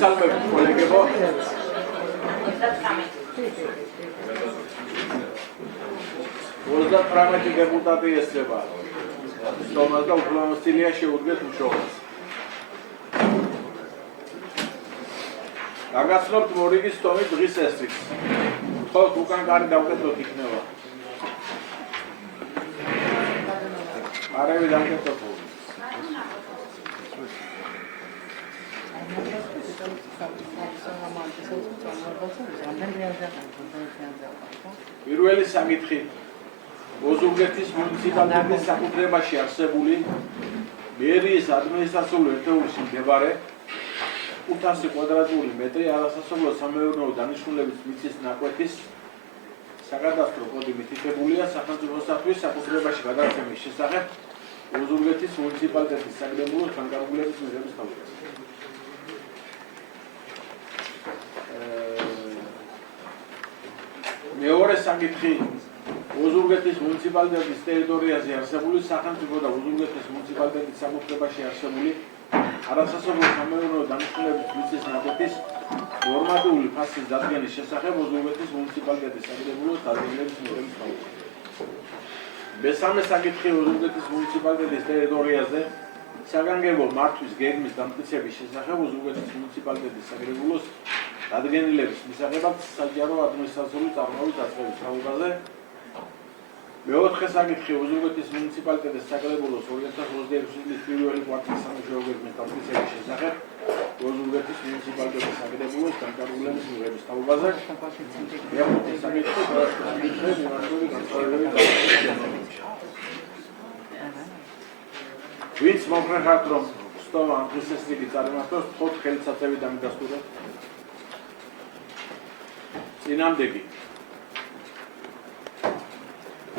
მოგესალმებით კოლეგებო. პრამეთი დეპუტატი ესწრება. სტომას და უფლებამოსილია შეუდგეთ მუშაობას. გაგაცნობთ მორიგი სტომი დღის ესწრებს. ხოთ უკან კარი დავკეთოთ იქნება. არევი დავკეთოთ. პირველი საკითხი ოზურგეთის მუნიციპალიტეტის საკუთრებაში არსებული მერიის ადმინისტრაციული ერთეულში მდებარე 500 კვადრატული მეტრი არასასოფლო სამეურნეო დანიშნულების მიწის ნაკვეთის საკადასტრო კოდი მითითებულია სახელმწიფოსათვის საკუთრებაში გადაცემის შესახებ ოზურგეთის მუნიციპალიტეტის საკრებულო განკარგულების მიღების თავიდან. მეორე საკითხი ოზურგეთის მუნიციპალიტეტის ტერიტორიაზე არსებული სახელმწიფო და ოზურგეთის მუნიციპალიტეტის საკუთრებაში არსებული არასასოფლო სამეურნეო დანიშნულების მიწის ნაკვეთის ნორმატიული ფასის დადგენის შესახებ ოზურგეთის მუნიციპალიტეტის საკრებულო დადგენილების მიღების თავიდან. მესამე საკითხი ოზურგეთის მუნიციპალიტეტის ტერიტორიაზე საგანგებო მართვის გეგმის დამტკიცების შესახებ ოზურგეთის მუნიციპალიტეტის საკრებულოს დადგენილების მისაღებად საჯარო ადმინისტრაციული წარმოების დაწყების საუბარზე. მეოთხე საკითხი ოზურგეთის მუნიციპალიტეტის საკრებულოს 2021 წლის პირველი კვარტალის სამუშაო გეგმის დამტკიცების შესახებ ოზურგეთის მუნიციპალიტეტის საკრებულოს განკარგულების მიღების საუბარზე. მეხუთე საკითხი მიმართული განსხვავებული ვინც მომხრეხართ რომ სტომა ამ დღის ესწრები წარმართოს ხოთ ხელისაწევი დამიდასტუროთ. წინამდეგი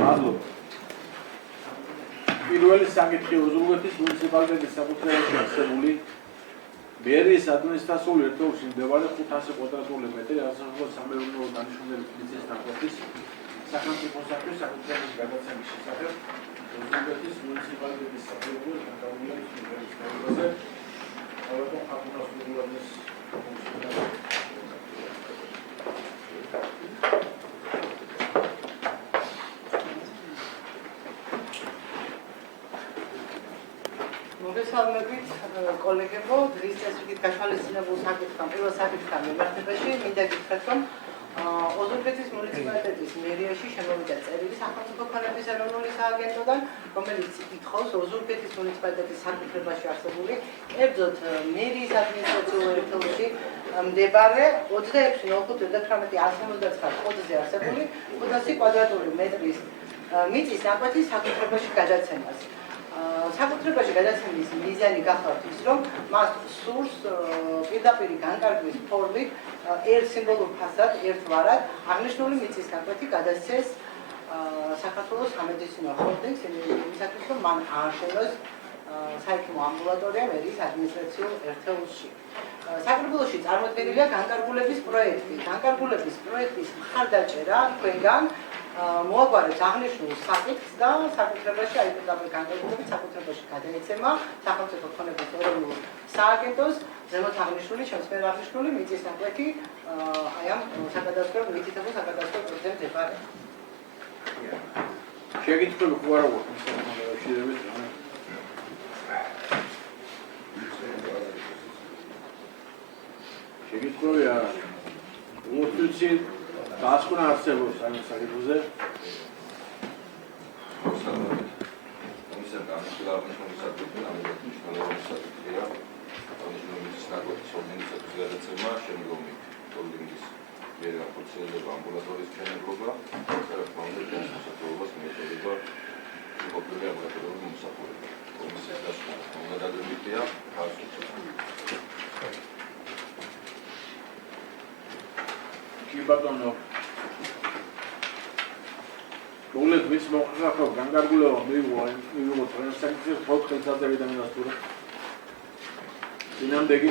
მადლობა. პირველი საკითხი ოზურგეთის მუნიციპალიტეტის საკუთრებაში არსებული მერიის ადმინისტრაციული ერთეულში მდებარე 500 კვადრატული მეტრი არასასოფლო სამეურნეო დანიშნულების მიწის ნაკვეთის სახელმწიფოსათვის საკუთრების გადაცემის შესახებ ოზურგეთის მუნიციპალიტეტის საკრებულოს განკარგულების მიღების თავზე ალბათ აკუნასტურების მოგესალმებით კოლეგებო, დღის წესრიგით გაშვალისწინებულ საკითხთან პირველ საკითხთან მიმართებაში მინდა გითხრათ, რომ ოზურგეთის მუნიციპალიტეტის მერიაში შემოვიდა წერილი სახელმწიფო ქონების ეროვნული სააგენტოდან, რომელიც ითხოვს ოზურგეთის მუნიციპალიტეტის საკუთრებაში არსებული, კერძოდ მერიის ადმინისტრაციულ ერთეულში მდებარე 26.05.1979 კოდზე არსებული 500 კვადრატული მეტრის მიწის ნაკვეთის საკუთრებაში გადაცემას. საკუთრებაში გადაცემის მიზანი გახლავთ ის, რომ მას სურს პირდაპირი განკარგვის ფორმით ერთ სიმბოლურ ფასად, ერთ ვარად აღნიშნული მიწის ნაკვეთი გადასცეს საქართველოს სამედიცინო ჰოლდინგს, იმისათვის, რომ მან ააშენოს საექიმო ამბულატორია მერიის ადმინისტრაციულ ერთეულში. საკრებულოში წარმოდგენილია განკარგულების პროექტი. განკარგულების პროექტის მხარდაჭერა თქვენგან მოაგვარებს აღნიშნულ საკითხს და საკუთრებაში აიკვეთებენ განკარგულების საკუთრებაში გადაეცემა სახელმწიფო ქონების ეროვნულ სააგენტოს ზემოთ აღნიშნული შემსწრე აღნიშნული მიწის ნაკვეთი აი ამ საკადასტრო მითითებულ საკადასტრო პროექტზე მდებარე. შეგიძლიათ ხო არა ვარ შეიძლება შეგიძლია უსწრაფი დასკვნა არსებობს ამ საკითხზე. Komisja Parlamentarna Komisja Komisja Komisja ნაკვეთის ორგანიზაციის გადაცემა შემდგომი ჰოლდინგის მიერ განხორციელდება ამბულატორიის მშენებლობა და ფონდის მოსახლეობას მიეწოდება ყოფილი ამბულატორიული მომსახურება. კომისიის დასკვნა მომადაგებითია ხალხში. კი ბატონო მოგლეთ ვის მოხდა განკარგულება მიიღო ტრანსაქციას ხოთ ხელსაძევი დამინასტურა. წინამდეგი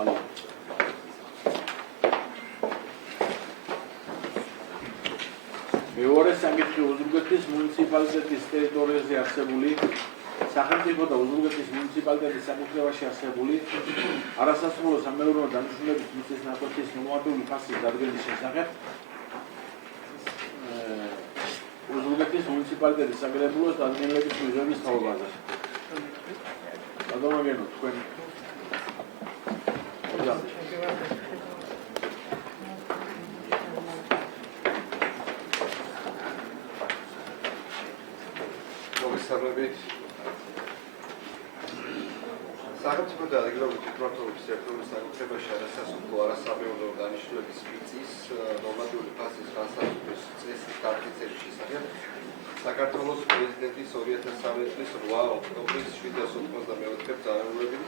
ალო მეორე საკითხი ოზურგეთის მუნიციპალიტეტის ტერიტორიაზე არსებული სახელმწიფო და უზურგეთის მუნიციპალიტეტის საკუთრებაში არსებული არასასრულო სამეურნეო დანიშნულების მიწის ნაკვეთის ნორმატიული ფასის დადგენის შესახებ უზურგეთის მუნიციპალიტეტის საკრებულოს დადგენილების მიზების თაობაზე. გადავაგენოთ თქვენ. სახელმწიფო და რეგიონალური თვითმმართველობის სექტორის საკუთრებაში არასასრულო არასამეურნეო დანიშნულების მიწის ნორმატიული ფასის განსაზღვრის წესის დაფიქსირების შესახებ საქართველოს პრეზიდენტის 2013 წლის 8 ოქტომბრის 792 ძალაუფლებით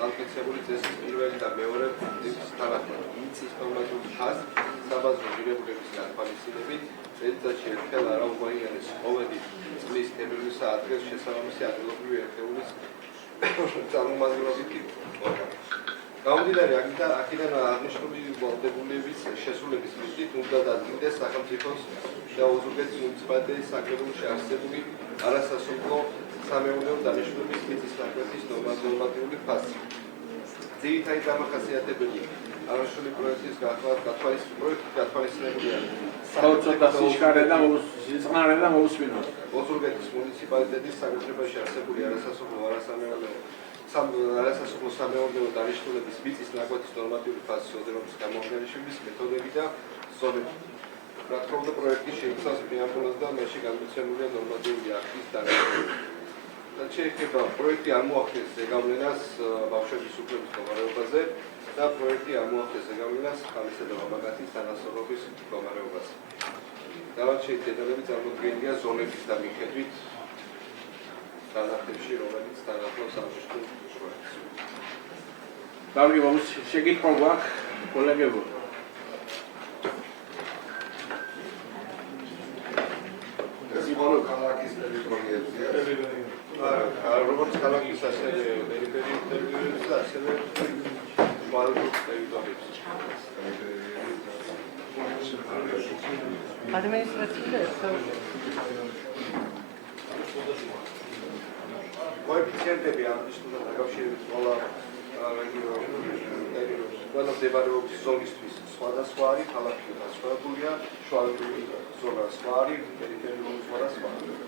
დამტკიცებული წესის პირველი და მეორე პუნქტის თანახმად მიწის ნორმატიული ფასი საბაზრო ღირებულების გათვალისწინებით წელიწადში ერთხელ არაუმოინანის ყოველი წლის თებერვლისა ადგილს შესაბამისი ადგილობრივი ერთეულის წარმომადგენლობითი ორგანო. გამომდინარე აქედან აღნიშნული ვალდებულების შესრულების მიზნით უნდა დადგინდეს სახელმწიფოს და უზურგეთის მუნიციპალიტეტის საკრებულოში არსებული არასასრულო სამეურნეო დანიშნულების მიწის ნაკვეთის ნორმატიული ფასი. ძირითადი დამახასიათებელი აღნიშნული პროექტის გათვალისწინებულია უზურგეთის მუნიციპალიტეტის საკუთრებაში არსებული არასასრულო სამეურნეო დანიშნულების მიწის ნაკვეთის ნორმატიული ფასის ოდენობის გამოყენების მეთოდები და ზონები. რა თქმა უნდა, პროექტი შეიცავს პრეამბულას და მასში განმტკიცებულია ნორმატიული აქტის დადგენა. შეეხება პროექტი არ მოახდენს ზეგავლენას ბავშვების უფლების მდგომარეობაზე და პროექტი არ მოახდენს ზეგავლენას ხალხისა და მამაკაცის თანასწორობის მდგომარეობაზე. დანარჩენი დეტალები წარმოდგენილია ზონების და მიხედვით განახებში, რომელიც თანახმობს აღნიშნულ პროექტს. კარგი, შეკითხვა გვაქვს კოლეგებო. ეს მხოლოდ ქალაქის ტერიტორიებზეა. როგორც ქალაქის ასევე პერიფერიის და ასევე მაღალმთის ტერიტორიებს. ადმინისტრაციული კოეფიციენტები აღნიშნულთან დაკავშირებით ყველა ყველა მდებარეობს ზონისთვის სხვადასხვა არის, ქალაქი განსხვავებულია, შუალედური ზონა სხვა არის, პერიფერიული ზონა სხვა არის.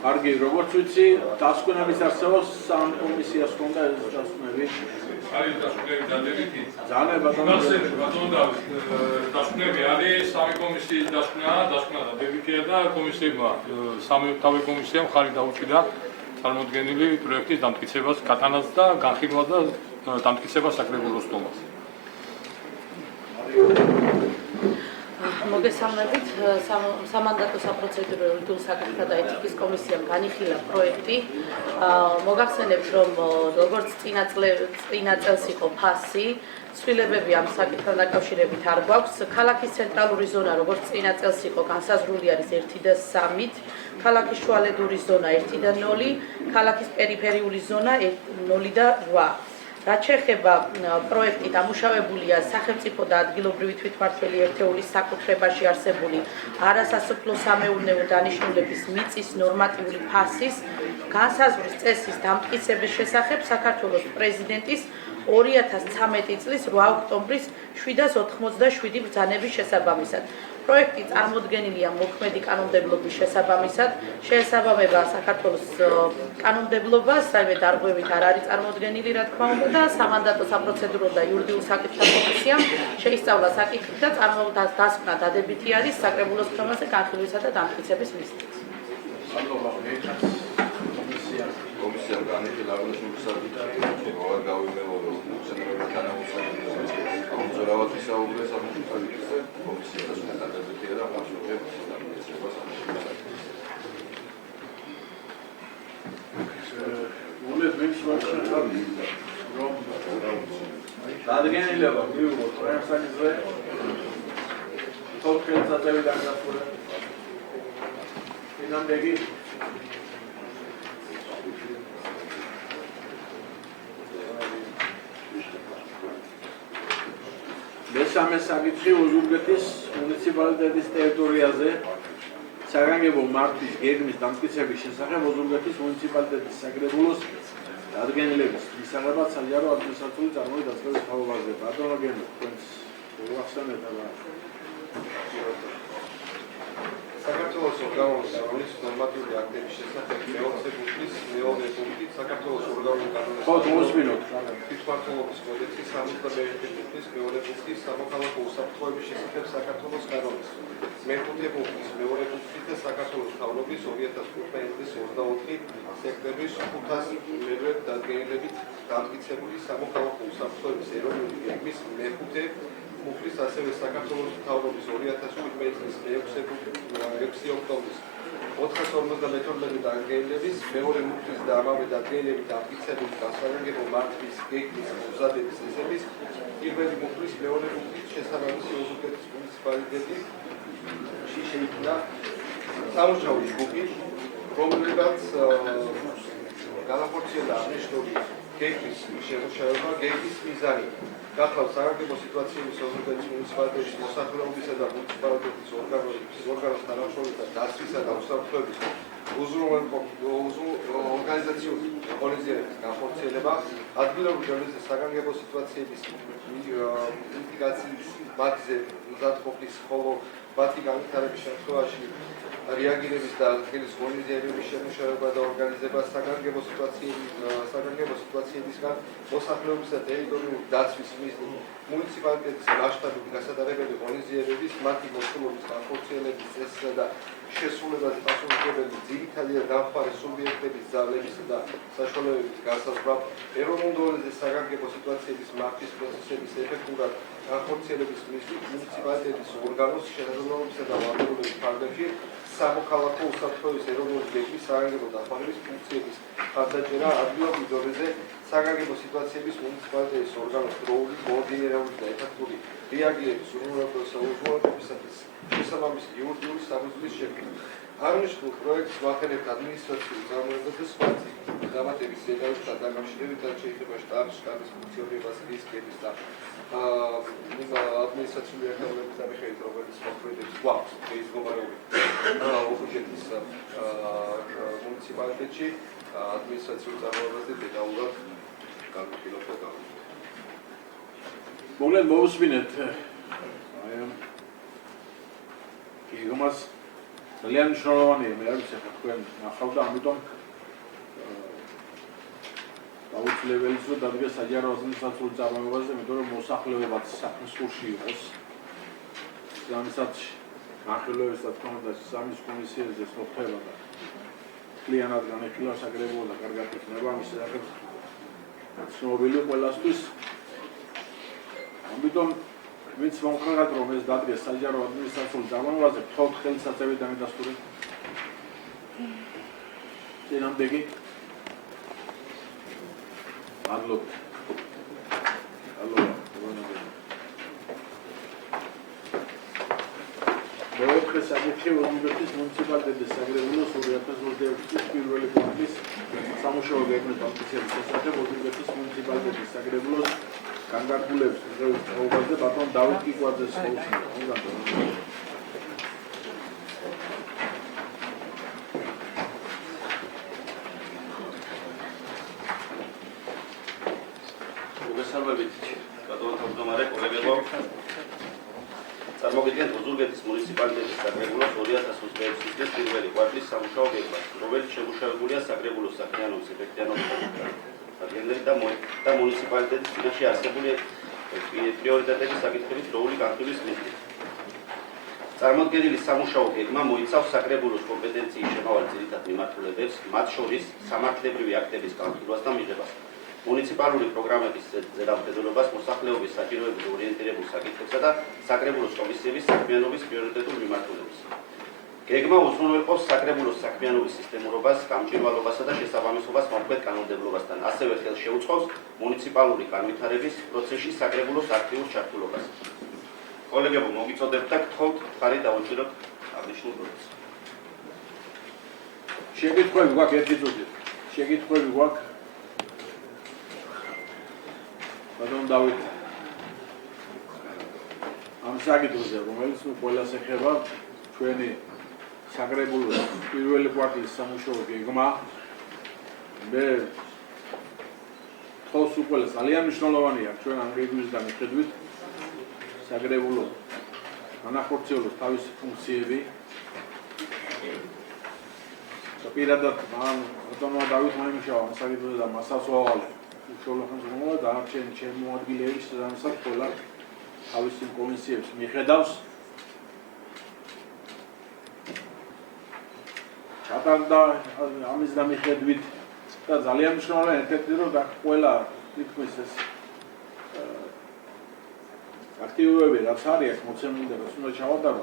კარგი, როგორც ვიცი, დასკვნების არსებობს სამ კომისიას ჰქონდა ეს დასკვნები. არის დასკვნები დადებითი. ძალიან ბატონო დასკვნები არის სამი კომისიის დასკვნა დადებითია და კომისიებმა სამი თავი კომისიამ ხარი დაუჭირა წარმოდგენილი პროექტის დამტკიცებას, გატანას და განხილვას და დამტკიცებას საკრებულოს სტომას. მოგესალმებით, სამანდატო საპროცედურო იურიდიულ საკითხთა და ეთიკის კომისიამ განიხილა პროექტი. მოგახსენებთ, რომ როგორც წინა წელს იყო ფასი, ცვლილებები ამ საკითხთან დაკავშირებით არ გვაქვს. ქალაქის ცენტრალური ზონა, როგორც წინა წელს იყო, განსაზღვრული არის 1 და 3-ით, ქალაქის შუალედური ზონა 1 და 0, ქალაქის პერიფერიული ზონა 0 და 8. რაც შეეხება პროექტი დამუშავებულია სახელმწიფო და ადგილობრივი თვითმმართველი ერთეულის საკუთრებაში არსებული არასასოფლო სამეურნეო დანიშნულების მიწის ნორმატიული ფასის განსაზღვრის წესის დამტკიცების შესახებ საქართველოს პრეზიდენტის 2013 წლის 8 ოქტომბრის 787 ბრძანების შესაბამისად. პროექტი წარმოდგენილია მოქმედი კანონმდებლობის შესაბამისად, შეესაბამება საქართველოს კანონმდებლობას, საერთოდ დარღვევით არ არის წარმოდგენილი, რა თქმა უნდა, და სამანდატო საპროცედურო და იურიდიულ საკითხთა კომისიამ შეისწავლა საკითხი და დასკვნა დადებითი არის საკრებულოს ხმაზე განხილვისა და დამტკიცების მიზნით. კომისიამ განიხილა აღნიშნული საკითხი, რომ გავიმეორო უცნაურთან ამოწურავად ისაუბრეს ამ საკითხზე, კომისია დასკვნა დადებითია და აღნიშნულებს დამტკიცებას ამოწურებს. რომ დადგენილება მივიღოთ პროექტზე თორქელ წაწევიდან გასული ფინანსები მესამე საკითხი უზურგეთის მუნიციპალიტეტის ტერიტორიაზე საგანგებო მართვის გეგმის დამტკიცების შესახებ ოზურგეთის მუნიციპალიტეტის საკრებულოს დადგენილების მისაღებად საჯარო ადმინისტრაციული წარმოების დაწყების თავობაზე. ბატონო გენო, თქვენს მოახსენეთ აბა. საქართველოს ორგანოების კანონის ნორმატიული აქტების შესახებ მეოთხე პუნქტის მეორე პუნქტით საქართველოს ორგანოების კანონის ხო, მოსმინოთ. თვითმმართველობის კოდექსის 71 პუნქტის მეორე პუნქტის სამოქალაქო უსაფრთხოების შესახებ საქართველოს კანონის მეხუთე პუნქტის მეორე პუნქტით და საქართველოს მთავრობის 2015 წლის 24 სექტემბრის 500 დადგენილებით დამტკიცებული სამოქალაქო უსაფრთხოების ეროვნული გეგმის მეხუთე პუნქტის ასევე საქართველოს მთავრობის 2015 წლის 6 ოქტომბრის 452 დადგენილების მეორე პუნქტის და ამავე დადგენილებით დამტკიცებული გასაგანგებო მართვის გეგმის მომზადების წესების პირველი პუნქტის მეორე პუნქტის შესაბამისი ოზურგეთის მუნიციპალიტეტში შეიქმნა სამუშაო ჯგუფი, რომელსაც განახორციელა აღნიშნული გეგმის შემუშავება, გეგმის მიზანი გახლავთ საგანგებო სიტუაციების ოზურგეთის მუნიციპალიტეტის მოსახლეობისა და მუნიციპალიტეტის ორგანოს თანამშრომლთა დაცვისა და უსაფრთხოების ორგანიზაციული ღონისძიებების განხორციელება, ადგილობრივ დონეზე საგანგებო სიტუაციების მიტიგაციის მათზე მზადყოფის, ხოლო მათი განვითარების შემთხვევაში რეაგირების და ადგილის ღონისძიებების შემუშავება და ორგანიზება საგანგებო სიტუაციებისგან მოსახლეობის და ტერიტორიული დაცვის მიზნით მუნიციპალიტეტის მასშტაბით გასატარებელი ღონისძიებების, მათი მოწყობილობის განხორციელების წესისა და შესრულებაზე პასუხისმგებელი ძირითადი და დამხმარე სუბიექტების ძალებისა და საშუალებების განსაზღვრა, ეროვნულ დონეზე საგანგებო სიტუაციების მართვის პროცესების ეფექტურად განხორციელების მიზნით მუნიციპალიტეტის ორგანოს შესაძლებლობისა და ვალდებულების ფარგლებში სამოქალაქო უსაფრთხოების ეროვნული გეგმის საგანგებო დახმარების ფუნქციების მხარდაჭერა, ადგილობრივ დონეზე საგანგებო სიტუაციების მუნიციპალიტეტის ორგანოს დროული, კოორდინირებული და ეფექტური რეაგირების უზრუნველყოფისათვის შესაბამისი იურიდიული საფუძვლის შექმნა. აღნიშნულ პროექტს ვახერებთ ადმინისტრაციული წარმოებათა და სხვა დამატების ზედავებთან დაკავშირებით, რაც შეიძლება შტაბის ფუნქციონირებას რისკების და ადმინისტრაციული ერთეულების დამხებით, რომელიც მოქმედებს გვაქვს მეზობლარეული ოზურგეთის მუნიციპალიტეტში ადმინისტრაციული წარმოებაზე დეტალურად განვიხილოთ და გავუშვით. მოკლედ მოусმინეთ გეგმას ძალიან მნიშვნელოვანია, მე არ ვიცი ახლა თქვენ ნახავთ და ამიტომ აუცილებელია რომ დადგეს საჯარო ადმინისტრაციული წარმოებაზე, იმიტომ რომ მოსახლეობაც საქმის სურში იყოს. ამისაც განხილვების და თქმა უნდა სამის კომისიაზე მოხდება და კლიანად განეხილა საკრებულო და კარგად იქნება ამის შესახებ ცნობილი ყველასთვის. ამიტომ ვინც მომხდარად რომ ეს დადგეს საჯარო ადმინისტრაციული წარმოებაზე, თხოვთ ხელისაწევით დამიდასტურეთ. წინამდეგი მადლობთ. მეოთხე საკითხი ოზურგეთის მუნიციპალიტეტის საკრებულოს 2022 წლის პირველი პუნქტის სამუშაო გეგმის დამტკიცების შესახებ ოზურგეთის მუნიციპალიტეტის საკრებულოს განკარგულების დღეების თაობაზე ბატონ დავით კიკვაძეს მოუსმინეთ. მოგესალმებით, ბატონო თავმჯდომარე, კოლეგებო. წარმოგიდგენთ ოზურგეთის მუნიციპალიტეტის საკრებულოს 2026 წლის პირველი კვარტლის სამუშაო გეგმას, რომელიც შემუშავებულია საკრებულოს საქმიანობის ეფექტიანობის და მუნიციპალიტეტის წინაშე არსებული პრიორიტეტების საკითხების დროული განხილვის მიზნით. წარმოდგენილი სამუშაო გეგმა მოიცავს საკრებულოს კომპეტენციის შემავალ ძირითად მიმართულებებს, მათ შორის სამართლებრივი აქტების განხილვას და მიღებას, მუნიციპალური პროგრამების ზედამხედველობას, მოსახლეობის საჭიროების ორიენტირებულ საკითხებსა და საკრებულოს კომისიების საქმიანობის პრიორიტეტულ მიმართულებას. გეგმა უზრუნველყოფს საკრებულოს საქმიანობის სისტემურობას, გამჭვირვალობასა და შესაბამისობას მომხმედ კანონმდებლობასთან, ასევე ხელს შეუწყობს მუნიციპალური განვითარების პროცესში საკრებულოს აქტიურ ჩართულობას. კოლეგებო, მოგიწოდებთ და გთხოვთ მხარი დავუჭიროთ აღნიშნულ პროცესს. შეკითხვები გვაქვს ერთი წუთი. შეკითხვები გვაქვს. ბატონ დავით. ამ საკითხზე, რომელიც ყველას ეხება ჩვენი საგრებულოს პირველი კვარტალის სამუშაო გეგმა მე თავს უკვე ძალიან მნიშვნელოვანია ჩვენ ამ გეგმისგან მიხედვით საგრებულო განახორციელოს თავისი ფუნქციები პირადად მან ბატონმა დავით მაიმუშავა ამ საკითხზე და მასაც ვავალე უშუალო ხელმძღვანელობა და არჩენ ჩემი მოადგილეების შესაბამისად ყველა თავისი კომისიებს მიხედავს ჩატარდა ამის დამიხედვით და ძალიან მნიშვნელოვანია ერთ-ერთი რომ ყველა თითქმის ეს აქტივობები რაც არის მოცემული და რაც უნდა ჩავატარო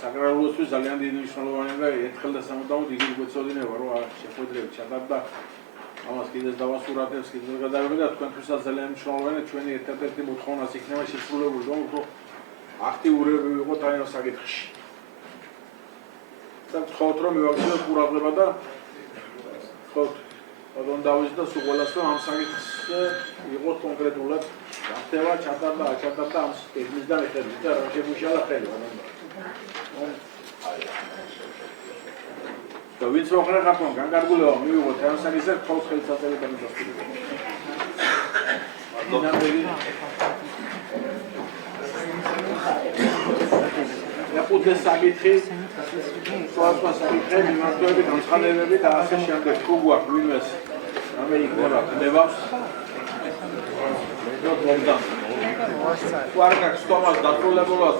საგრებულოსთვის ძალიან დიდი მნიშვნელოვანია და ერთხელ და სამუდამოდ იგივე გვეცოდინება რომ შეხვედრები ჩატარდა ამას კიდეც დავასურათებს კიდეც გადავიღე და თქვენთვისაც ძალიან მნიშვნელოვანია ჩვენი ერთ-ერთი მოთხოვნაც იქნება შესრულებული რომ უფრო აქტიურები ვიყოთ აი ამ საკითხში და ვთხოვთ რომ მივაგრძელოთ ყურადღება და ვთხოვთ ბატონ დავითს და სულ ყველას რომ ამ საკითხზე იყოს კონკრეტულად გახდება ჩატარდა აჩატარდა ამ გეგმისგან მიხედვით და რა შემუშალა ხელი და ვინც მოხრა ხართ განკარგულება მივიღოთ ამ საკითხზე თავს ხელსაწერი დამიდასტურებია უდეს საკითხი სხვა საკითხები მიმართულებით განცხადებები და ასე შემდეგ თუ გვაქვს ვინმეს რამე იქნება ხმევავს თუ არ გაქვს თომას დასრულებულას